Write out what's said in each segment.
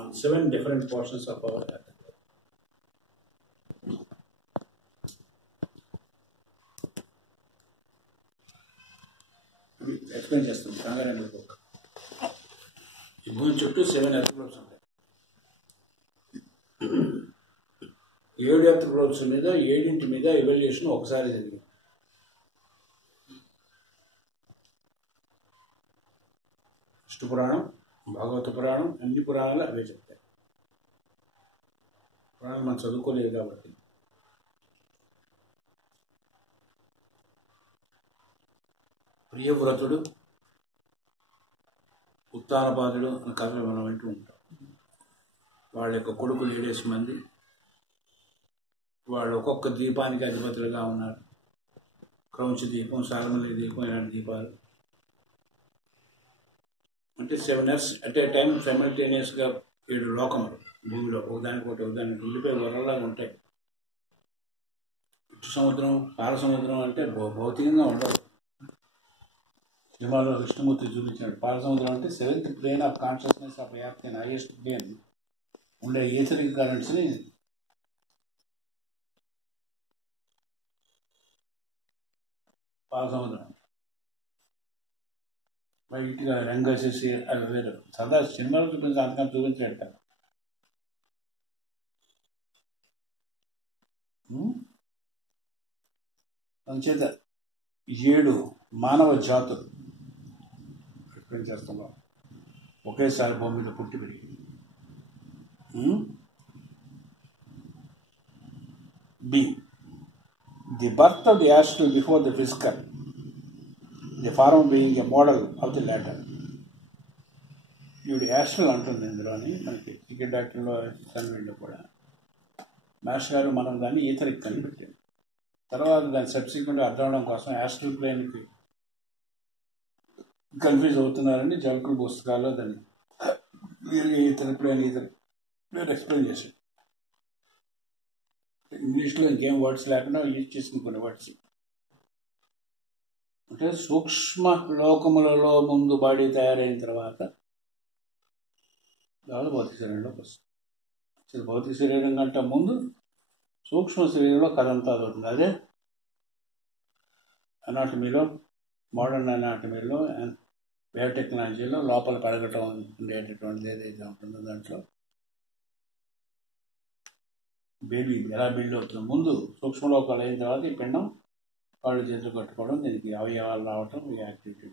on 7 different portions of our earth. Explain చేస్తాం కంగారు book. ఈ భూమి చుట్టూ 7 ఎర్త్ గ్లోబ్స్ ఉంటాయి. 7 ఎర్త్ గ్లోబ్స్ మీద 7 మీద ఎవల్యూషన్ ఒకసారి జరిగింది. విష్ణు పురాణం, భాగవత పురాణం, అన్ని పురాణాలు అవే చెప్తాయి. పురాణాలు మనం చదువుకోలేదు కాబట్టి. ప్రియవ్రతుడు, ఉత్తానపాదుడు అనే కథలు మనం వింటూ ఉంటాం. వాళ్ళ యొక్క కొడుకులు 7 మంది. వాళ్ళు ఒక్కొక్క దీపానికి అధిపతులుగా ఉన్నారు. క్రౌంచ దీపం, సారమల్లి దీపం, ఇలాంటి దీపాలు. అంటే 7 ఎర్త్స్ అట్ ఏ టైం సైమల్టేనియస్గా 7 లోకములు భూమిలో ఒకదానికి ఒకదానికి ఉండిపోయి వరలాగా ఉంటాయి. ఇటు సముద్రం, పాల సముద్రం అంటే భౌతికంగా ఉండవు. సినిమాలో విష్ణుమూర్తి చూపించినట్టు పాల సముద్రం అంటే 7th plane of consciousness of earth and highest plane ఉండే ఈథరిక్ కరెంట్స్ని పాల సముద్రం. బయటిగా రంగేసేసి అవి వేరు. సదా సినిమాలు చూపించి అంతకన్నా చూపించలేడు కదా. అందుచేత 7 మానవ జాతులు ఎక్స్ప్లెయిన్ చేస్తున్నాం. ఒకేసారి భూమి మీద పుట్టి పెరిగి be the birth of the astral before the physical, the form being a model of the latter. ఈవిడ యాస్ట్రల్ అంటుంది ఇందులోని. మనకి టికెట్ డాక్టర్లో కనిపెట్టిలో కూడా మాస్టర్ గారు మనం దాన్ని ఈథరిక్ కనిపెట్టారు. తర్వాత దాన్ని సబ్సిక్వెంట్గా అర్థం అవడం కోసం యాస్ట్రల్ ప్లేన్కి కన్ఫ్యూజ్ అవుతున్నారని జవకుల పుస్తకాల్లో దాన్ని ఈథరిక్ ప్లేన్ ఎక్స్ప్లెయిన్ చేశారు. ఇంగ్లీష్లో ఇంకేం వర్డ్స్ లేకుండా యూజ్ చేసిన కొన్ని వర్డ్స్. అంటే సూక్ష్మ లోకములలో ముందు బాడీ తయారైన తర్వాత వాళ్ళు భౌతిక శరీరంలోకి వస్తుంది. భౌతిక శరీరం కంటే ముందు సూక్ష్మ శరీరంలో కథ అంతా అవుతుంది. అదే అనాటమీలో, మోడర్న్ అనాటమీలో, బయోటెక్నాలజీలో లోపల పడగటం ఉండేటటువంటిది ఏదైతే ఉంటుందో దాంట్లో బేబీ ఎలా బిల్డ్ అవుతుంది. ముందు సూక్ష్మలోకాలు అయిన తర్వాత ఈ పిండం కాళ్ళు చేతులు కట్టుకోవడం, దీనికి అవయవాలు రావటం, ఈ యాక్టివిటీ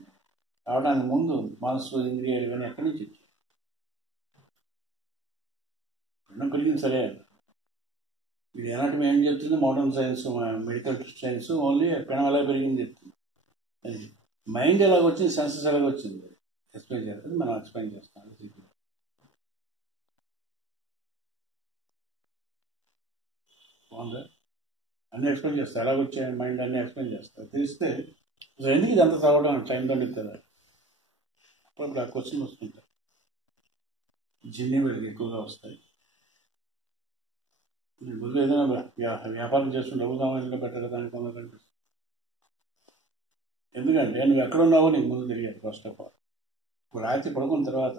రావడానికి ముందు మనసు, ఇంద్రియాలు ఇవన్నీ ఎక్కడి నుంచి వచ్చాయి? పిండం పెరిగింది సరే. ఇది ఎనాటమీ ఏం చెప్తుంది? Modern science, medical science only పిండం ఎలా పెరిగింది చెప్తుంది. అది మైండ్ ఎలాగొచ్చింది, సెన్సెస్ ఎలాగొచ్చింది ఎక్స్ప్లెయిన్ చేస్తుంది. మనం ఎక్స్ప్లెయిన్ చేస్తాం. బాగుందా? అన్నీ ఎక్స్ప్లెయిన్ చేస్తాను. ఎలాగొచ్చాయి మైండ్ అన్నీ ఎక్స్ప్లెయిన్ చేస్తారు. తెలిస్తే అసలు ఎందుకు ఇది అంతా చదవడం టైం దొరికి కదా. అప్పుడప్పుడు ఆ క్వశ్చన్ వస్తుంటాయి. జిన్ని వీళ్ళకి ఎక్కువగా వస్తాయి. ముందు ఏదైనా వ్యాపారం చేస్తుంటే డబ్బు సామాన్యంగా పెట్టాలి దానికి కనిపిస్తుంది. ఎందుకంటే నువ్వు ఎక్కడున్నావో నీకు ముందు తెలియదు. ఫస్ట్ ఆఫ్ ఆల్ రాత్రి పడుకున్న తర్వాత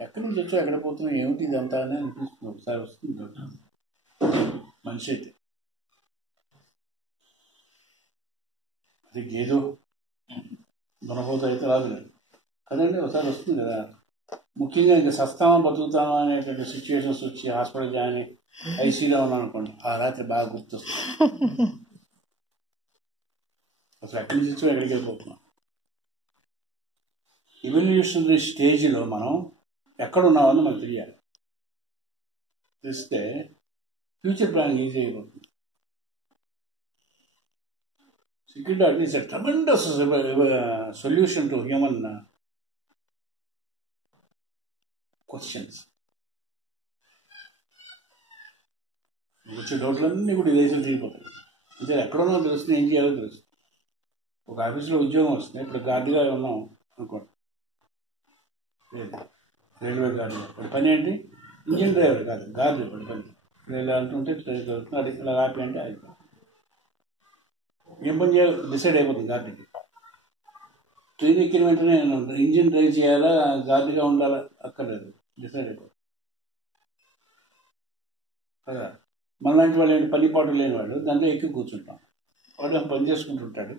ఎక్కడి నుంచి వచ్చో ఎక్కడ పోతున్నావు, ఏమిటి ఇదంతా అని అనిపిస్తుంది. ఒకసారి వస్తుంది మనిషి అయితే. అది గేదో గుణపోత అయితే రాదులేదు కదండి. ఒకసారి వస్తుంది కదా. ముఖ్యంగా ఇంకా సస్తామా బతుకుతామా అనేటువంటి సిచ్యువేషన్స్ వచ్చి హాస్పిటల్ కానీ ఐసీలో ఉన్నాం అనుకోండి, ఆ రాత్రి బాగా గుర్తొస్తుంది. అసలు ఎక్కడి నుంచి వచ్చో ఎక్కడికి వెళ్ళిపోతున్నాం. ఇవల్యూషనరీ స్టేజ్లో మనం ఎక్కడున్నామని మనకు తెలియాలి. తెలిస్తే ఫ్యూచర్ ప్లానింగ్ ఈజీ అయిపోతుంది. Secret dot is a tremendous solution to human questions. వచ్చే డౌట్లన్నీ కూడా దేశం తీరిపోతాయి. అంటే ఎక్కడున్నా తెలుస్తుంది, ఏం చేయాలో తెలుస్తుంది. ఒక ఆఫీస్లో ఉద్యోగం వస్తుంది. ఇప్పుడు గార్డుగా ఉన్నాం అనుకోండి, రైల్వే గార్డుగా. పని ఏంటి? ఇంజిన్ డ్రైవర్ కాదు, గార్డు. ఇప్పుడు పని రైలు అంటుంటే ట్రైన్ అది ఇలా ఆపి అంటే అయిపోతుంది. ఏం పని చేయాలి డిసైడ్ అయిపోతుంది గార్డుకి. ట్రైన్ ఎక్కిన వెంటనే ఇంజిన్ డ్రైవ్ చేయాలా, గార్డుగా ఉండాలా అక్కర్లేదు. డిసైడ్ అయిపోతాడు కదా. మనలాంటి వాళ్ళు ఏంటి, పని పాటు లేనివాడు దాంట్లో ఎక్కి కూర్చుంటాం, వాడు పని చేసుకుంటుంటాడు.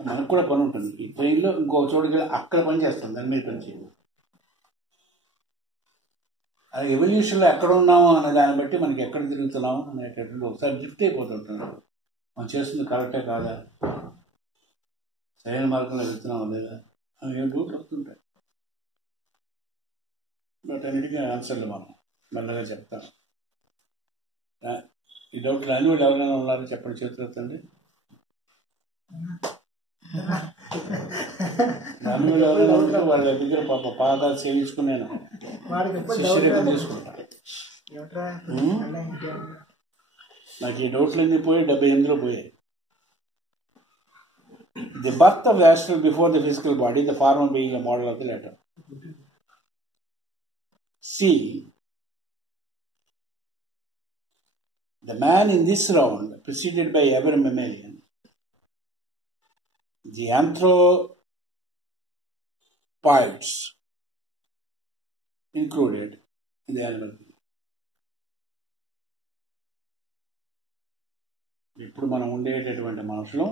మనకు కూడా పని ఉంటుంది. ఈ ట్రైన్లో ఇంకో చోటుకి అక్కడ పని చేస్తాం, దాని మీద పని చేయాలి. అది ఎవల్యూషన్లో ఎక్కడ ఉన్నామో అనే దాన్ని బట్టి మనకి ఎక్కడ తిరుగుతున్నాము అనేటటువంటి ఒకసారి డ్రిఫ్ట్ అయిపోతుంటున్నాం. మనం చేస్తుంది కరెక్టే కాదా, సరైన మార్గంలో వెళ్తున్నామా లేదా అని ఏం డౌట్లు వస్తుంటాయి. బట్ అన్నిటికీ ఆన్సర్లు మనం మెల్లగా చెప్తాం. ఈ డౌట్ రాని వాళ్ళు ఎవరైనా ఉన్నారో చెప్పండి, చేతులెత్తండి. రాని వాళ్ళు ఎవరైనా ఉంటే వాళ్ళ దగ్గర పాప పాదాలు సేవించుకున్నాను, శిష్యులు తీసుకుంటాను. నాకు ఈ డౌట్లన్నీ పోయి 78లో పోయాయి. The birth of the astral before the physical body, the former being a model of the latter. See, the man in this round, preceded by every mammalian, the anthropoids included in the animal. ఇప్పుడు మనం ఉండేటటువంటి మనుషులు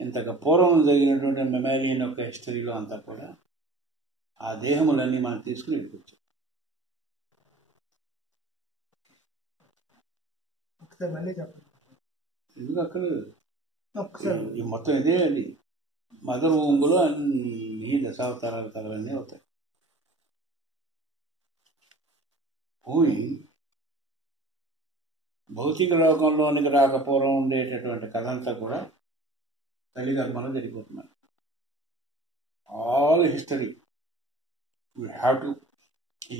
ఇంతకు పూర్వం జరిగినటువంటి మెమాలియన్ యొక్క హిస్టరీలో అంతా కూడా ఆ దేహములన్నీ మనం తీసుకుని వెళ్ళిపోవచ్చు. ఎందుకు అక్కడ ఈ మొత్తం ఇదే అండి, మదర్ ఊంగులో అన్ని దశావతారాల కథలన్నీ అవుతాయి. భూమి భౌతిక లోకంలోనికి రాకపోవడం ఉండేటటువంటి కథ అంతా కూడా తల్లి గర్భంలో జరిగిపోతున్నారు. All history we have to, ఈ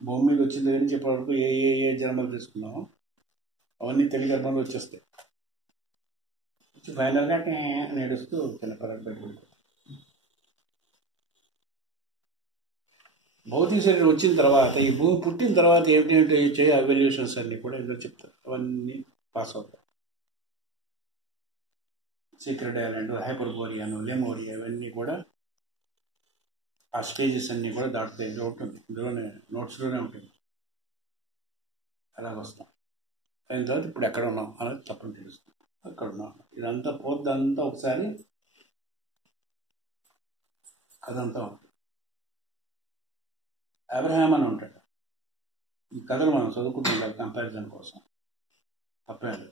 భూమి మీద వచ్చిన దగ్గర నుంచి ఇప్పటివరకు ఏ ఏ ఏ జన్మలు తీసుకున్నామో అవన్నీ తల్లి గర్భంలో వచ్చేస్తాయి. ఫైనల్గా నేడుస్తూ చిన్నపిల్లలు పెట్టుకుంటారు. భౌతిక శరీరం వచ్చిన తర్వాత, ఈ భూమి పుట్టిన తర్వాత ఏమిటి వచ్చాయి ఎవల్యూషన్స్ అన్నీ కూడా ఇందులో చెప్తారు. అవన్నీ పాస్ అవుతాయి. సీక్రెట్ ఐలాండ్, హైపర్బోరియాను, లెమోరియా, ఇవన్నీ కూడా ఆ స్టేజెస్ అన్నీ కూడా దాటుతాయి. ఇందులో ఉంటుంది, ఇందులోనే నోట్స్లోనే ఉంటుంది. అలాగ వస్తాం. అయిన తర్వాత ఇప్పుడు ఎక్కడ ఉన్నాం అనేది తప్పని తెలుస్తుంది. అక్కడ ఉన్నాం, ఇదంతా పోద్దంతా ఒకసారి కథంతా ఉంటుంది. అబ్రహాం అని ఉంటాడు. ఈ కథలు మనం చదువుకుంటుంటాం కంపారిజన్ కోసం, తప్పేది.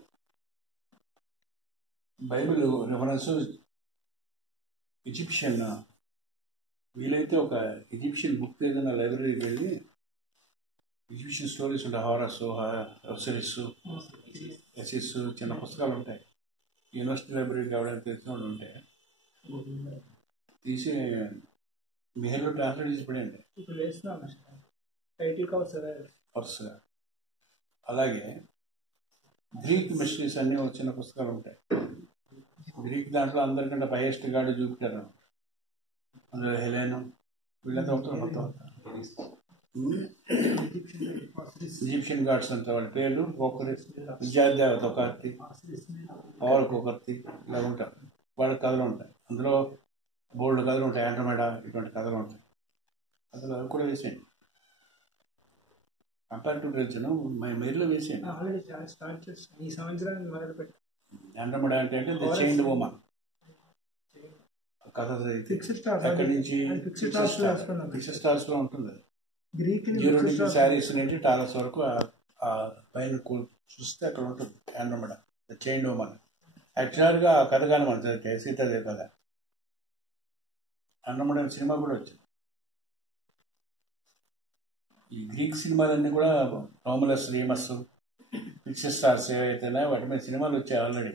బైబిల్ రిఫరెన్స్ ఈజిప్షియన్, వీలైతే ఒక ఈజిప్షియన్ బుక్ ఏదైనా లైబ్రరీకి వెళ్ళి ఈజిప్షియన్ స్టోరీస్ ఉంటాయి, హారస్, ఒసిరిస్, ఎసిస్, చిన్న పుస్తకాలు ఉంటాయి. యూనివర్సిటీ లైబ్రరీకి ఎవరైనా తెలిసిన వాళ్ళు ఉంటే తీసి మిహిర్లో ట్రాన్స్లేట్ చేసి పడండి. వరుసగా అలాగే గ్రీక్ మిస్టరీస్ అన్నీ చిన్న పుస్తకాలు ఉంటాయి. గ్రీక్ దాంట్లో అందరికంటే హైయెస్ట్ గాడ్ జూపిటర్, అందులో హెలెను, వీళ్ళంతా ఒకటి మొత్తం ఈజిప్షియన్ గాడ్స్ అంతా వాళ్ళ పేర్లు ఒకరి విద్యాదేవత ఒకటి, పవర్కి ఒకటి, ఇలా ఉంటారు. వాళ్ళ కథలు ఉంటాయి. అందులో బోల్డ్ కథలు ఉంటాయి, ఆండ్రోమెడా ఇటువంటి కథలు ఉంటాయి. అందులో అవి కూడా వేసేయండి. కంపారిటివ్ రిలీజన్ మెయిల్లో వేసేయండి. ఆండ్రోమెడా అంటే ది చైన్డ్ వుమన్ కథ ఎక్కడి నుంచి ఫిక్స్డ్ స్టార్స్ లో ఉంటుంది. జీరో డిగ్రీ శారీస్ నుండి టారస్ వరకు ఆ పైన చూస్తే అక్కడ ఉంటుంది ఆండ్రోమెడా ది చైన్డ్ వుమన్. యాక్చువల్గా ఆ కథ కానీ మనం చదివితే సీతాదేవి కథ, ఆండ్రోమెడా సినిమా కూడా వచ్చింది. ఈ గ్రీక్ సినిమాలన్నీ కూడా రోములస్, రీమస్, ఫిక్స్డ్ స్టార్స్ ఏవైతేనే వాటి మీద సినిమాలు వచ్చాయి ఆల్రెడీ.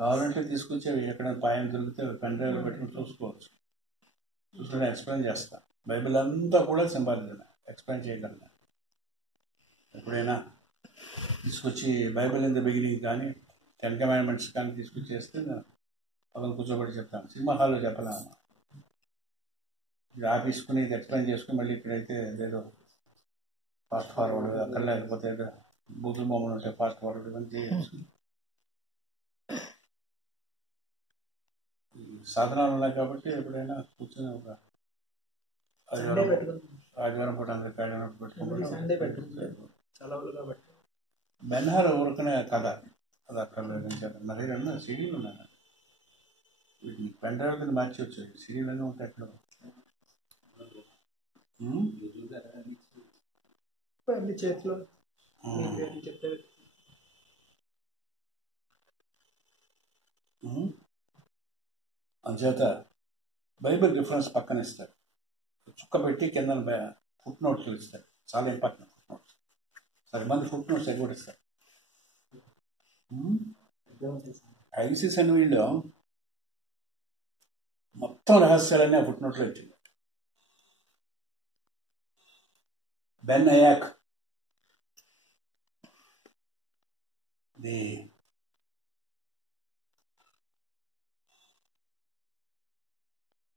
కావాలంటే తీసుకొచ్చి అవి ఎక్కడైనా పాయం దొరికితే పెన్ డ్రైవ్లో పెట్టుకుని చూసుకోవచ్చు. చూసుకుని ఎక్స్ప్లెయిన్ చేస్తా. బైబిల్ అంతా కూడా సింబాలిజం, ఎక్స్ప్లెయిన్ చేయగలను. ఎప్పుడైనా తీసుకొచ్చి బైబిల్ ఇన్ ద బిగినింగ్ కానీ 10 కమాండ్మెంట్స్ కానీ తీసుకొచ్చి చేస్తే అతను కూర్చోబెట్టి చెప్తాను. సినిమా హాల్లో చెప్పలేము. ఇది ఆఫీసుకుని ఇది ఎక్స్ప్లెయిన్ చేసుకుని మళ్ళీ ఇక్కడైతే ఏదో ఫాస్ట్ ఫార్వర్డ్, అక్కడ లేకపోతే బూతుల బొమ్మలు ఉంటాయి, ఫాస్ట్ ఫార్వర్డ్ ఇవన్నీ చేయొచ్చు. ఈ సాధనాలు ఉన్నాయి కాబట్టి ఎప్పుడైనా కూర్చొని ఒక ఆదివారం పూట అందరికి ఆదివారం పెట్టుకుంటాం. బెన్హార్ ఊరుకునే కథ అది అక్కడ మహిళ సిడీలు ఉన్నాయి. వీటిని పెండ్రైవ్ కింద మార్చి వచ్చాయి. సిడీలన్నీ ఉంటాయి అక్కడ. చేతిలో అంచేత బైబిల్ రిఫరెన్స్ పక్కన ఇస్తారు, చుక్క పెట్టి కింద ఫుట్ నోట్లు ఇస్తారు. చాలా ఇంపార్టెంట్ ఫుట్ నోట్స్. 10 మంది ఫుట్ నోట్స్ ఎగ్గొడిస్తారు. ఐసిస్ అని వీళ్ళు మొత్తం రహస్యాలన్నీ ఆ ఫుట్ నోట్లో ఇచ్చింది. బెన్ అయాక్ ది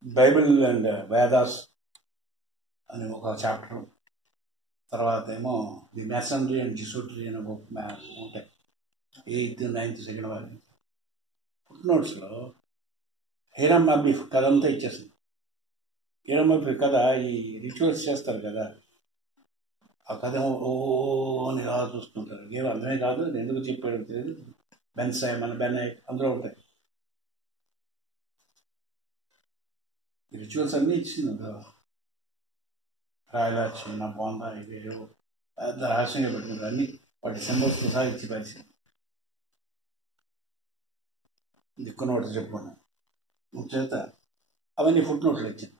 బైబిల్ అండ్ వేదాస్ అని ఒక చాప్టర్, తర్వాత ఏమో ది మెసనరీ అండ్ జిసూటరీ అనే బుక్ ఉంటాయి. 8th, 9th, 2nd వారి ఫుట్ నోట్స్లో హీరమ్ అబ్బీ కథ అంతా ఇచ్చేసింది. హీరమ్ అబ్బీ కథ ఈ రిచువల్స్ చేస్తారు కదా, ఆ కథ ఓ అని ఇలా చూస్తుంటారు. ఏమో అర్థమే కాదు, ఎందుకు చెప్పాడు తెలియదు. బెన్ సైమన్, బెన్ అందులో ఉంటాయి. ఈ రిచువల్స్ అన్నీ ఇచ్చింది రాయలా చిన్న బాగుందా ఇవి ఏవో పెద్ద రహస్యంగా పెట్టుకుంటారు. అన్నీ వాటి సింబల్స్ సహా ఇచ్చి పరిచింది. దిక్కు నోట్స్ చెప్పుకున్నాను చేత అవన్నీ ఫుట్ నోట్లు ఇచ్చింది.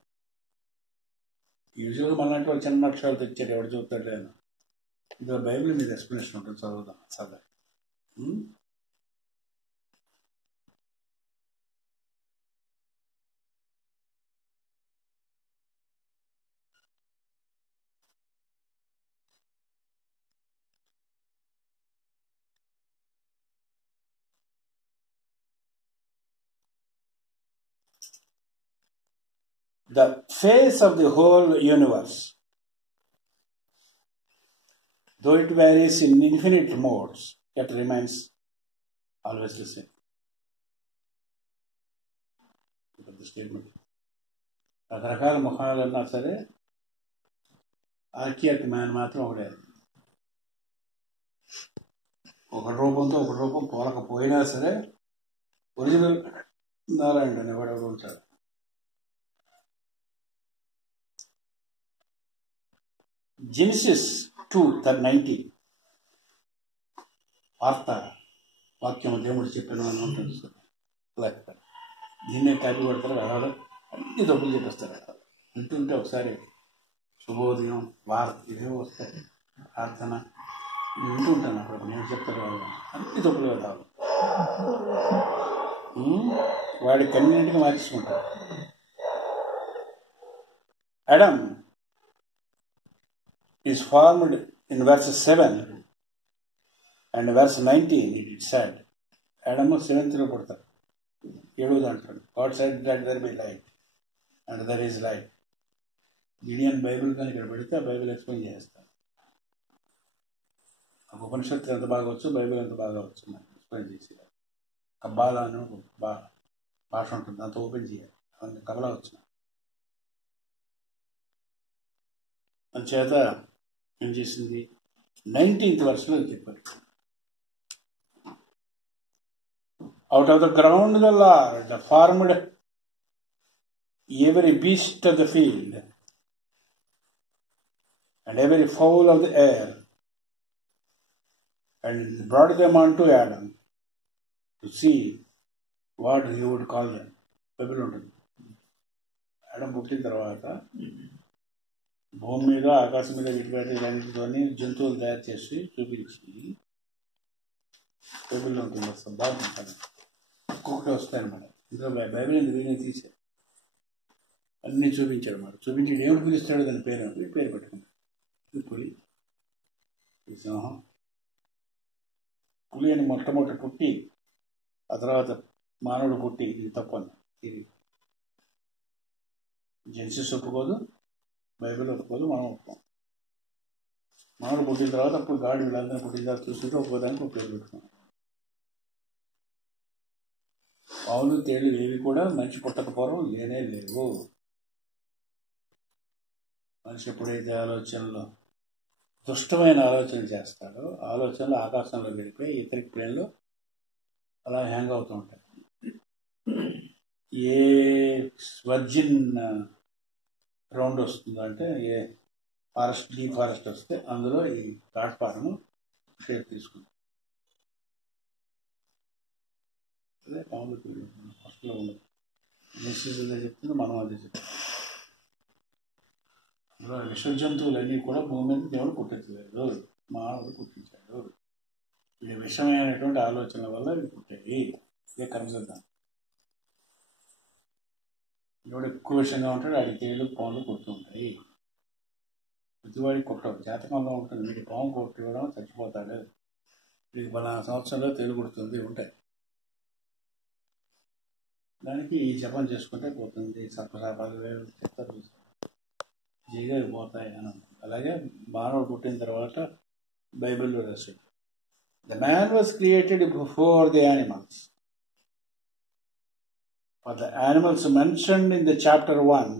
యూజువల్గా మనలాంటి వాళ్ళు చిన్న అక్షరాలు తెచ్చారు, ఎవరు చూపుతాడు లేదు. ఇది బైబిల్ మీద ఎక్స్ప్లెనేషన్ ఉంటుంది, చదువుదాం చదువు. The face of the whole universe, though it varies in infinite modes, yet remains always the same. Statement. రకరకాల ముఖాలు అన్నా సరే ఆర్కియాక్ మ్యాన్ మాత్రం ఒకటే. ఒక రూపంతో ఒక రూపం పోలకపోయినా సరే ఒరిజినల్ నారాయణ అనేవాడు ఉంటాడు. జెనిసిస్ 2:19 వాక్యం దేవుడు చెప్పాను అని ఉంటుంది. దీన్నే కాపీ పడతారు, అలా అన్ని తప్పులు చెప్పేస్తారు. వింటుంటే ఒకసారి శుభోదయం, ఇదేమో వస్తాయి, ప్రార్థన వింటుంటాను. అప్పుడు నేను చెప్తాను అన్ని తప్పులు కదా, వాడి కన్వీనియంట్గా మార్చుకుంటాడు. Adam is formed in verse 7 and verse 19 it said, Adam 7th లో పడతారు, 7వ అంటాడు. God said that there be light and there is light. Gideon Bible కానీ ఇక్కడ పెడితే ఆ బైబిల్ ఎక్స్ప్లెయిన్ చేస్తాను. ఉపనిషత్తు ఎంత బాగా వచ్చు, బైబిల్ ఎంత బాగా వచ్చు ఎక్స్ప్లెయిన్ చేసి. కబ్బాలా అని భాష ఉంటుంది, దాంతో ఓపెన్ చేయాలి. అవన్నీ కబలా వచ్చిన అందుచేత ఏం చేసింది, 19th verse చెప్పారు. Out of the ground the Lord formed every beast of the field and every fowl of the air and brought them unto Adam to see what he would call them. Bible ఉంటుంది. Adam పుట్టిన తర్వాత భూమి మీద ఆకాశం మీద వీటితోని జంతువులు తయారు చేసి చూపించి బైబిల్లో ఉంటుంది. వస్తాం బాగుంటుంది, ఒక్కొక్కటి వస్తాయన్నమాట. ఇందులో బైబిల్ వీడిని తీసారు, అన్నీ చూపించాడు అన్నమాట. చూపించి ఏమిటి పిలుస్తాడు, దాని పేరు పేరు పెట్టుకున్నాడు. ఇది పులి, ఈ సింహం. పులి అని మొట్టమొదటి పుట్టి ఆ తర్వాత మానవుడు పుట్టి ఇది తప్పన్న. ఇది జెన్సిస్ ఒప్పుకోదు, బైబిల్ ఒప్పుకోదు, మనం ఒప్పుకోం. మానవుడు పుట్టిన తర్వాత అప్పుడు గాడి వీళ్ళందరినీ పుట్టిన తర్వాత చూసుకుంటే ఒప్పుకోదానికి ఒక పేరు పెట్టుకున్నాం. పావులు తేళ్లు ఏవి కూడా మనిషి పుట్టక పూర్వం లేనే లేవు. మనిషి ఎప్పుడైతే ఆలోచనలో దుష్టమైన ఆలోచనలు చేస్తాడో ఆలోచనలు ఆకాశంలో వెళ్ళిపోయి ఇతర ప్లేన్లో అలా హ్యాంగ్ అవుతూ ఉంటాయి. ఏ వర్జిన్ గ్రౌండ్ వస్తుందో అంటే ఏ ఫారెస్ట్ డీప్ ఫారెస్ట్ వస్తే అందులో ఈ ప్లాట్ఫారం షేప్ తీసుకుంటాం. అదే పాములు ఫస్ట్లో ఉండదు. నిశ్చితంగా చెప్తుంది, మనం అదే చెప్తాం. అందులో విష జంతువులన్నీ కూడా భూమి మీద దేవుడు పుట్టించలేదు, మానవుడు పుట్టించాడు. ఇది విషమైనటువంటి ఆలోచనల వల్ల ఇవి పుట్టాయి. ఇదే కర్మసిద్ధం. ఎవడు ఎక్కువ విషయంగా ఉంటాడు వాడికి తేళ్ళు పాములు కొడుతుంటాయి. ప్రతివాడికి కొట్టవు, జాతకంలో ఉంటుంది. వీడి పాము కొట్టడం చచ్చిపోతాడు, వీడికి 10 సంవత్సరాల్లో తేలు కొడుతుంది ఉంటాయి. దానికి ఈ జపం చేసుకుంటే పోతుంది. సర్పశాపాలు వేరు చెప్తారు, జీగా పోతాయి అని. అలాగే మానవుడు పుట్టిన తర్వాత బైబిల్లో రాశాడు, the man was created before the animals. For the animals mentioned in the chapter 1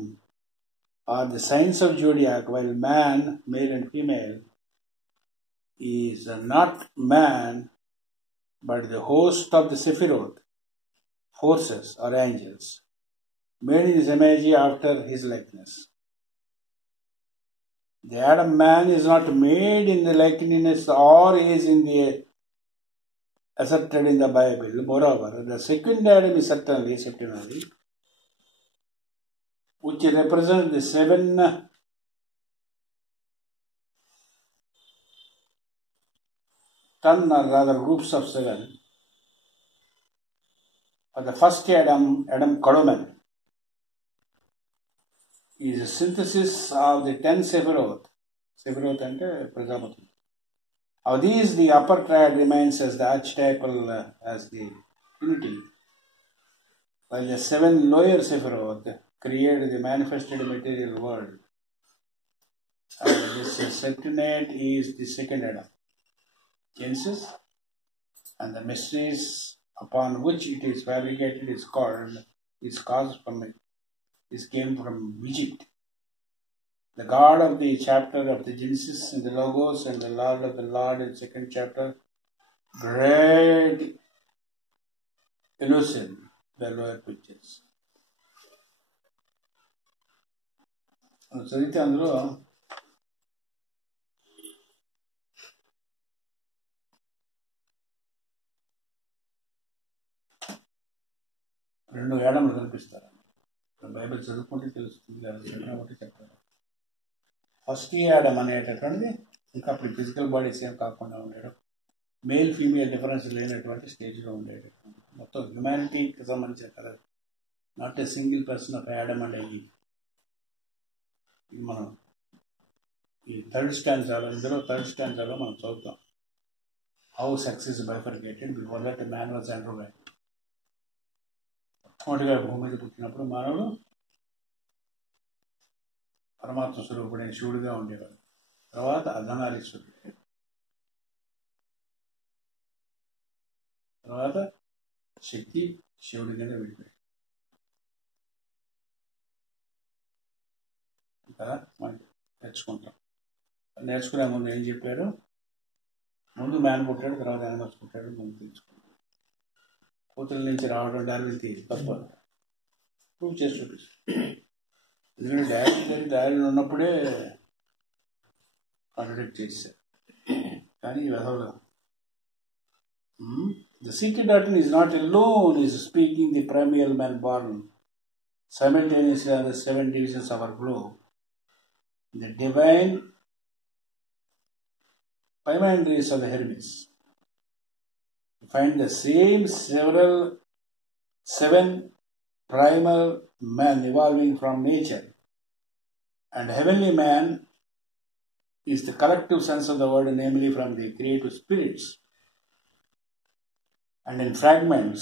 are the signs of zodiac, while man, male and female, is not man but the host of the Sephiroth, forces or angels, made in his image after his likeness. The Adam man is not made in the likeness or is in the asserted in the Bible. Moreover, the second Adam is certainly, which represents the 7 ton or rather groups of 7. For the first Adam Kadoman, is a synthesis of the 10 Sephiroth. Sephiroth and Prajapati. Of these, the upper triad remains as the archetypal as the unity, while the 7 lower Sephiroth create the manifested material world. And this septenate is the second Adam, Genesis, and the mysteries upon which it is fabricated is caused from it. This came from Egypt. The God of the chapter of the Genesis in the Logos and the Lord of the Lord in second chapter, great illusion, the lower pictures. చదివితే అందులో రెండు ఏడములు కనిపిస్తారు. Bible చదువుకుంటే తెలుస్తుంది, చదివినబట్టి చెప్తారు. First Adam అనేటటువంటిది ఇంకా అప్పుడు ఫిజికల్ బాడీస్ ఏం కాకుండా ఉండేది, మేల్ ఫీమేల్ డిఫరెన్స్ లేనటువంటి స్టేజ్లో ఉండేటటువంటి మొత్తం హ్యుమానిటీకి సంబంధించిన కదా, not a single person of Adam and Eve. ఇది మనం ఈ థర్డ్ స్టాండ్జాలో మనం చదువుతాం. How sex is bifurcated before that man was androgyne. మొట్టమొదటిగా భూమి మీద పుట్టినప్పుడు మానవుడు పరమాత్మ స్వరూపుడైన శివుడిగా ఉండేవాడు. తర్వాత అర్ధనారీశ్వరుడు, తర్వాత శక్తి శివుడి కింద విడిపోయాడు. ఇంకా మనం నేర్చుకుంటాం. నేర్చుకునే ముందు ఏం చెప్పారు, ముందు మ్యాన్ పుట్టాడు, తర్వాత యానిమల్స్ పుట్టాడు, ముందు తెలుసుకున్నాం. కూతురు నుంచి రావడం డార్విన్ తీసి తప్ప ప్రూవ్ చేసి చూపిస్తాం. ఎందుకంటే డార్విన్ ఉన్నప్పుడే కాంట్రడిక్ట్ చేశారు. కానీ వెధవలు the secret doctrine is not alone is speaking the primeval man born simultaneously on the 7 divisions of our globe. The divine Paimon race of the Hermes find the same 7 primal men evolving from nature, and heavenly man is the collective sense of the word, namely from the creative spirits. And in fragments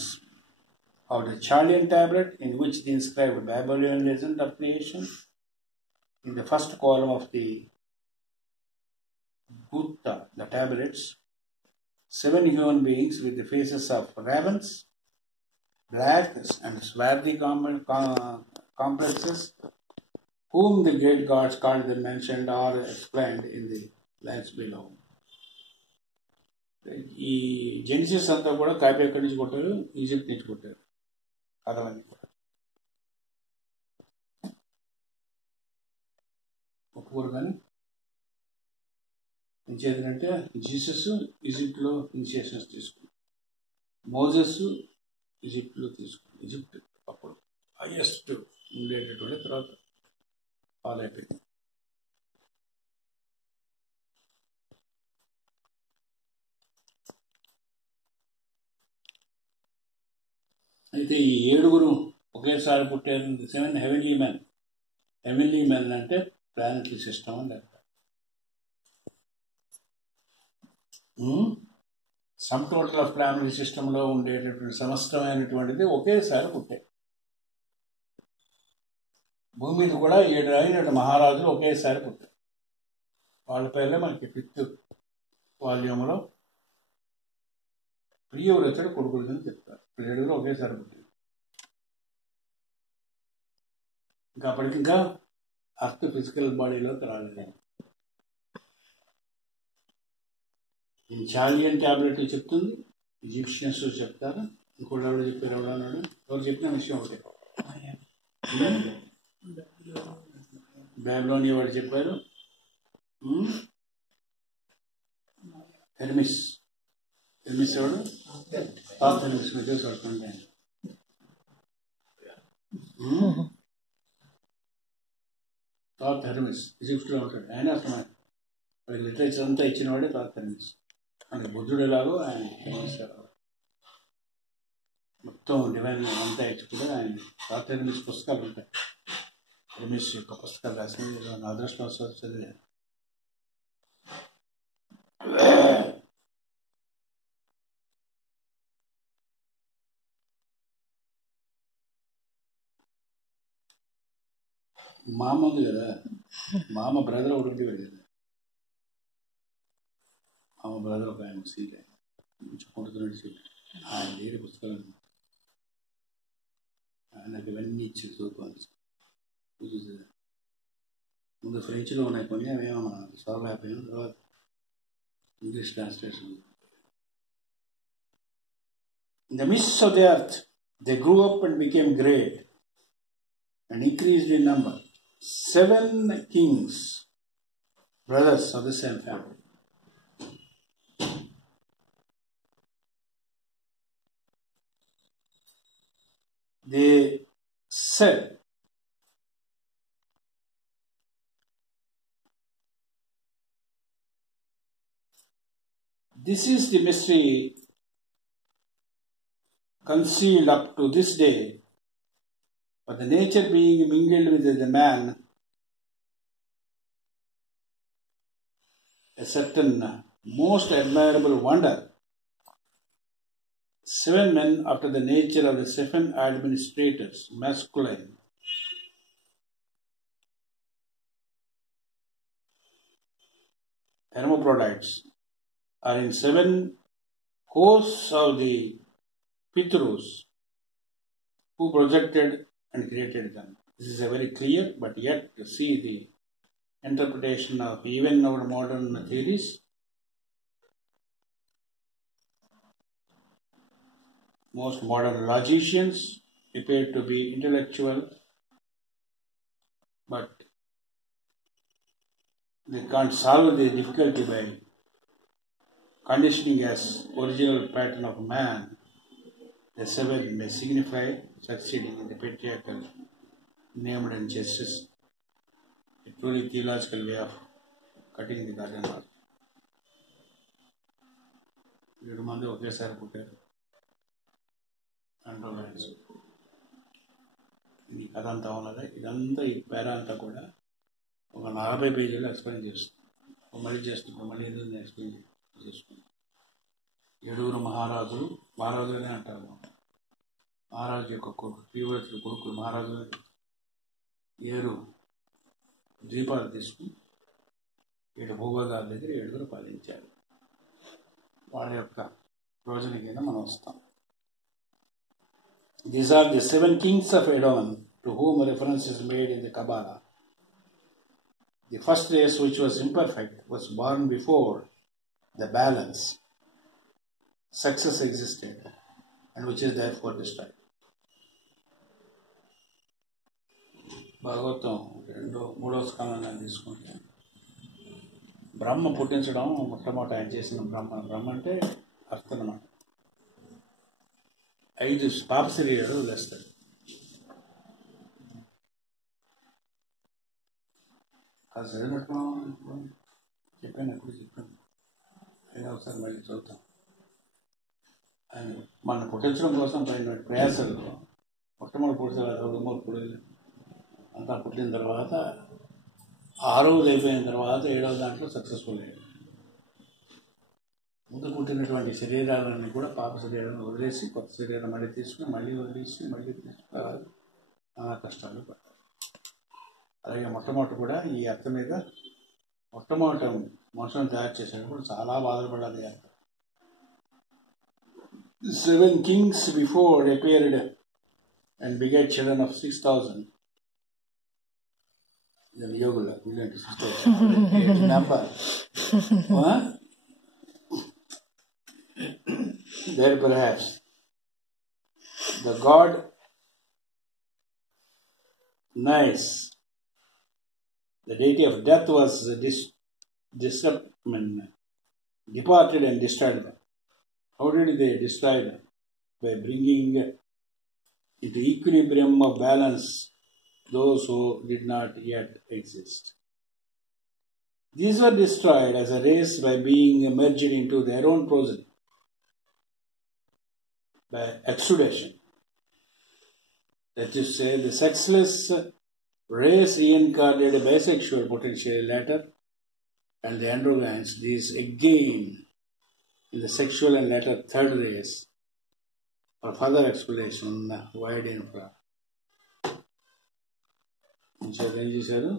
of the Chaldean tablet in which they inscribed Babylonian legend of creation, in the first column of the Gutta, the tablets, 7 human beings with the faces of ravens black and swarthy complexes, whom the great gods called them, mentioned or explained in the lines below. ఈ genesis అంతా కూడా copy ఎక్కడి నుంచి కొట్టారు? Egypt నుంచి కొట్టారు కథలన్నీ కూడా. ఒప్పుకోరు కానీ ఇంకేంటంటే జీసస్ ఈజిప్ట్లో ఇనిషియేషన్స్ తీసుకున్నారు, మోజెస్ ఈజిప్ట్లో తీసుకున్నారు. ఈజిప్ట్ అప్పుడు హైయెస్ట్ ఉండేటటువంటి, తర్వాత ఫాలో అయిపోయింది. అయితే ఈ 7 ఒకేసారి పుట్టారు. 7 హెవెన్లీ మెన్. హెవెన్లీ మెన్ అంటే ప్లానెటరీ సిస్టమ్ అని లెక్క. సమ్ టోటల్ ఆఫ్ ప్లానెటరీ సిస్టంలో ఉండేటటువంటి సమస్తమైనటువంటిది ఒకేసారి పుట్టాయి. భూమి మీద కూడా 7 అయినటువంటి మహారాజులు ఒకేసారి పుట్టారు. వాళ్ళ పేర్లే మనకి 5th వాల్యూమ్లో ప్రియవ్రతుడు కొడుకులు అని చెప్తారు. 7 ఒకేసారి పుట్టారు. ఇంకా అప్పటికింకా అర్త్ ఫిజికల్ బాడీలోకి రాలేదు. చాలియన్ ట్యాబ్లెట్ చెప్తుంది, ఈజిప్షియన్స్ చెప్తారు, ఇంకోటి ఎవరు చెప్పారు? ఎవడన్నాడు? ఎవరు చెప్పిన విషయం ఒకటి. బాబిలోనియా వాడు చెప్పారు. హెర్మిస్ ఎవడు? హెర్మిస్ మెథడ్స్ వస్తుండే. హెర్మిస్ ఈజిప్ట్లో ఉంటాడు. ఆయన అర్థమైంది వాడికి లిటరేచర్ అంతా ఇచ్చిన వాడే హెర్మిస్. మనకి బుద్ధుడు ఎలాగో ఆయన మొత్తం డివైన్ అంతా ఇచ్చుకుంటే ఆయన హెర్మిస్ పుస్తకాలు ఉంటాయి. హెర్మిస్ యొక్క పుస్తకాలు రాసింది నా అదృష్టవశాత్తు చదివాను. మామ ఉంది కదా, మామ బ్రదర్ ఒకటి ఉండేవాడు కదా, మామ బ్రదర్ ఒక ఆయన సీట్ కొంటున్నాడు సీట్. ఆయన వేరే పుస్తకాలు ఆయనకు ఇవన్నీ ఇచ్చి చదువుకోవాలి. ముందు ఫ్రెంచ్లో ఉన్నాయి కొన్ని, అవేమో మన చదవలేకపోయాం. తర్వాత English translation. In the midst of the earth, they grew up and became great and increased in number. 7 kings, brothers of the same family. They said, "This is the mystery concealed up to this day, but the nature being mingled with the man, a certain most admirable wonder. 7 men after the nature of the 7 administrators, masculine, hermaphrodites, are in 7 hosts of the Pitrus, who projected and created them." This is a very clear, but yet to see the interpretation of even our modern theories. Most modern logicians appear to be intellectual, but they can't solve the difficulty by conditioning as original pattern of man. The 7 may signify succeeding in the patriarchal named and justice, a truly theological way of cutting the garden off. 7 మంది ఒకేసారి పుట్టారు అంటారు. ఈ కథ అంతా ఉన్నది. ఇదంతా ఈ పేరా అంతా కూడా ఒక 40 పేజీలు ఎక్స్ప్లెయిన్ చేస్తుంది. మళ్ళీ చేస్తున్నాం, మళ్ళీ ఎక్స్ప్లెయిన్ చేసుకుంటాం. 7 మహారాజులనే అంటారు. మహారాజు యొక్క కొడుకు, ప్రియవ్రతుడు కొడుకులు మహారాజులు. 7 ద్వీపాలు తీసుకుని 7 భూభాగాల దగ్గర 7 పాలించారు. వాళ్ళ యొక్క రోజున కింద మనం వస్తాం. These are the 7 kings of Edom, to whom reference is made in the Kabbalah. The first race, which was imperfect, was born before the balance, success existed, and which is therefore destroyed. Bhagavatam 2-3వ స్కంధం తీసుకుంటే బ్రహ్మ పుట్టించడం మొట్టమొదటి ఆయన చేసిన బ్రహ్మ అంటే అర్థం అన్నమాట. 5 పాప శరీరాలు వదిలేస్తాడు. అది చదివినట్టు చెప్పాను అయినా ఒకసారి మళ్ళీ చదువుతాం. ఆయన మనం పుట్టించడం కోసం పైన ప్రయాసాలు మొట్టమొదటి పుట్టిన 3 పుడుగులు అంతా పుట్టిన తర్వాత 6వది అయిపోయిన తర్వాత 7వ దాంట్లో సక్సెస్ఫుల్ అయ్యాడు. ముందు పుట్టినటువంటి శరీరాలన్నీ కూడా పాప శరీరాలను వదిలేసి కొత్త శరీరం మళ్ళీ తీసుకుని మళ్ళీ వదిలేసి మళ్ళీ తీసుకుని కష్టాలు పడతారు. అలాగే మొట్టమొదటి కూడా ఈ అత్త మీద మొట్టమొదటి మనుషులను తయారు చేసేటప్పుడు చాలా బాధపడాలి. అత్త 7 kings before appeared and begat children of 6,000. Yoga, number. There perhaps the god Nice, the deity of death, was departed and destroyed them. How did they destroy them? By bringing into equilibrium of balance those who did not yet exist. These were destroyed as a race by being merged into their own progeny, by exudation. That is to say, the sexless race reincarnated bisexual potentially later, and the androgynes, these again in the sexual and later third race. For further explanation, wide infra. ఏం చేశారు?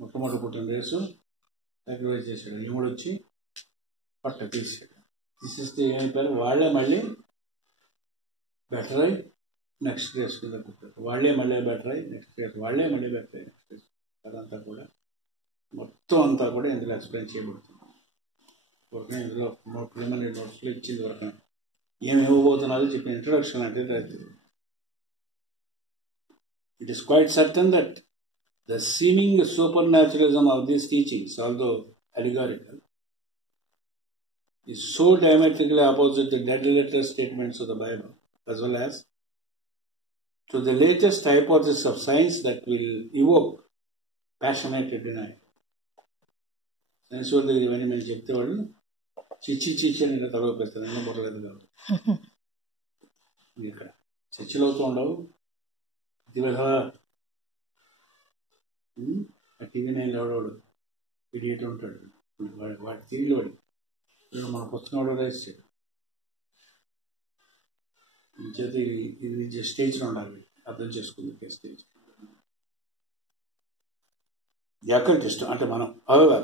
మొట్టమొదటి పుట్టిన race sacrifice చేశాడు. యముడు వచ్చి పట్ట తీసేస్తే ఏమైపోయారు? వాళ్ళే మళ్ళీ బెటర్ అయి నెక్స్ట్ రేస్ కింద పుట్టారు. వాళ్ళే మళ్ళీ బెటర్ అయి నెక్స్ట్ రేస్, వాళ్ళే మళ్ళీ బెటర్ అయి నెక్స్ట్ రేస్. అదంతా కూడా మొత్తం అంతా కూడా ఇందులో ఎక్స్ప్లెయిన్ చేయబడుతుంది. వరకు ఇందులో ప్రిలిమినరీ నోట్స్లో ఇచ్చింది వరకు ఏమి ఇవ్వబోతున్నదో చెప్పిన ఇంట్రొడక్షన్ అంటే it is quite certain that the seeming supernaturalism of these teachings, although allegorical, is so diametrically opposite to dead letter statements of the Bible, as well as to the latest hypothesis of science that will evoke passionate denial. Science what they when you చెప్తే వాళ్ళు చిచ్చి అని తలవ పెడతారు. ఏమో బొరలేదు కాబట్టి ఇక్కడ చర్చలు అవుతూ ఉండవు. టీవీ నైన్లో ఎవడోడు ఇడియట్ ఉంటాడు, వాటి తిరిగి వాడు మన పుస్తకం ఎవడో రాసాడు. చేత ఇది స్టేజ్లో ఉండాలి, అర్థం చేసుకుంది స్టేజ్. The occultist అంటే మనం, however,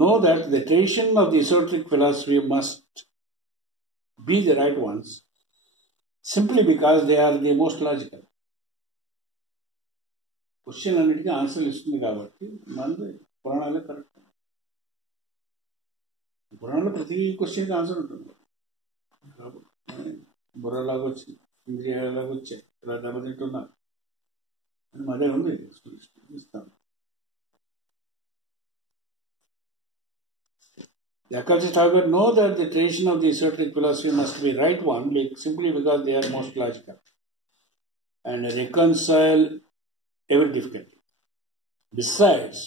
know that the tradition of the esoteric philosophy must be the right ones simply because they are the most logical. Question అన్నిటికీ ఆన్సర్లు ఇస్తుంది కాబట్టి మనది పురాణాలే కరెక్ట్. పురాణంలో ప్రతి క్వశ్చన్కి ఆన్సర్ ఉంటుంది. బుర్రలాగా వచ్చి ఇంద్రియాలాగా వచ్చాయి, ఇలా దెబ్బతింటున్నా అని అదే ఉంది ఇస్తాను. The occultists, however, know that the tradition of the esoteric philosophy must be right one simply because they are most logical and reconcile every difficulty. Besides,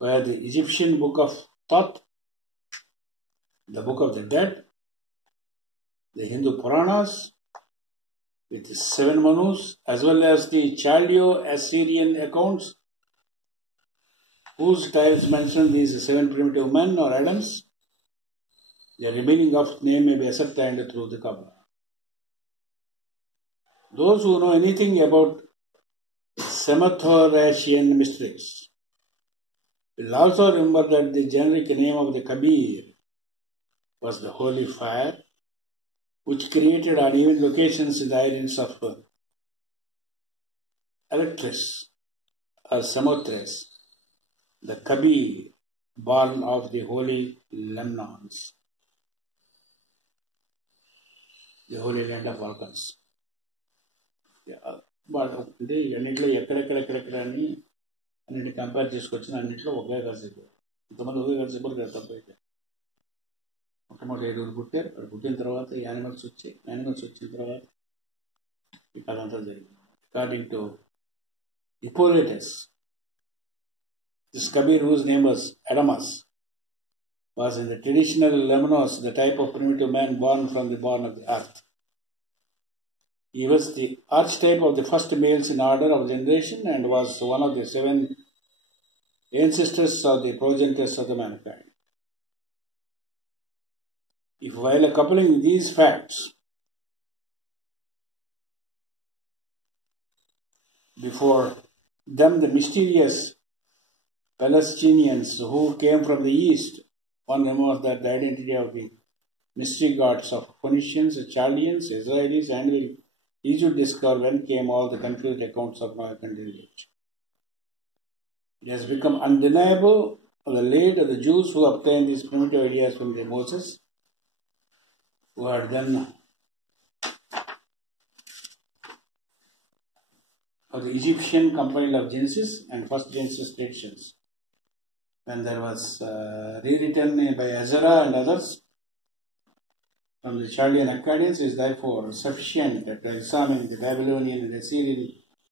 where the Egyptian book of Thoth, the book of the dead, the Hindu Puranas with the 7 Manus, as well as the Chaldeo-Assyrian accounts, whose tales mention these 7 primitive men or Adams, their remaining of name may be ascertained through the Kabbalah. Those who know anything about Semathorasian mysteries will also remember that the generic name of the Kabir was the holy fire, which created uneven locations in the islands of Electris or Samothrace, the Kabir, born of the holy Lemnons, the holy land of Balkans. అంటే అన్నింటిలో ఎక్కడెక్కడెక్కడెక్కడ అని అన్నింటిని compare చేసుకొచ్చిన అన్నింటిలో ఒకే కాసేపు ఇంతమంది ఒకే కాసేపు కదా తప్పైతే మొట్టమొదటి 5 పుట్టారు. అక్కడ పుట్టిన తర్వాత యానిమల్స్ వచ్చిన తర్వాత ఈ కథ అంతా జరిగింది. According to Hippolytus, this Kabir, whose name was Adamas, was in the traditional Lemnos the type of primitive man born of the earth. He was the archetype of the first males in order of generation and was one of the 7 ancestors of the progenitors of the mankind. If while coupling these facts, before them the mysterious Palestinians who came from the east, one remembers that the identity of the mystery gods of Phoenicians, Chaldeans, Israelis, and will easily discover when came all the confused accounts of Noah and lineage. It has become undeniable of the late of the Jews who obtained these primitive ideas from the Moses, who had then of the Egyptian compiled of Genesis and first Genesis traditions. When there was rewritten by Ezra and others from the Chaldean Akkadians, is therefore sufficient to examine the Babylonian and Assyrian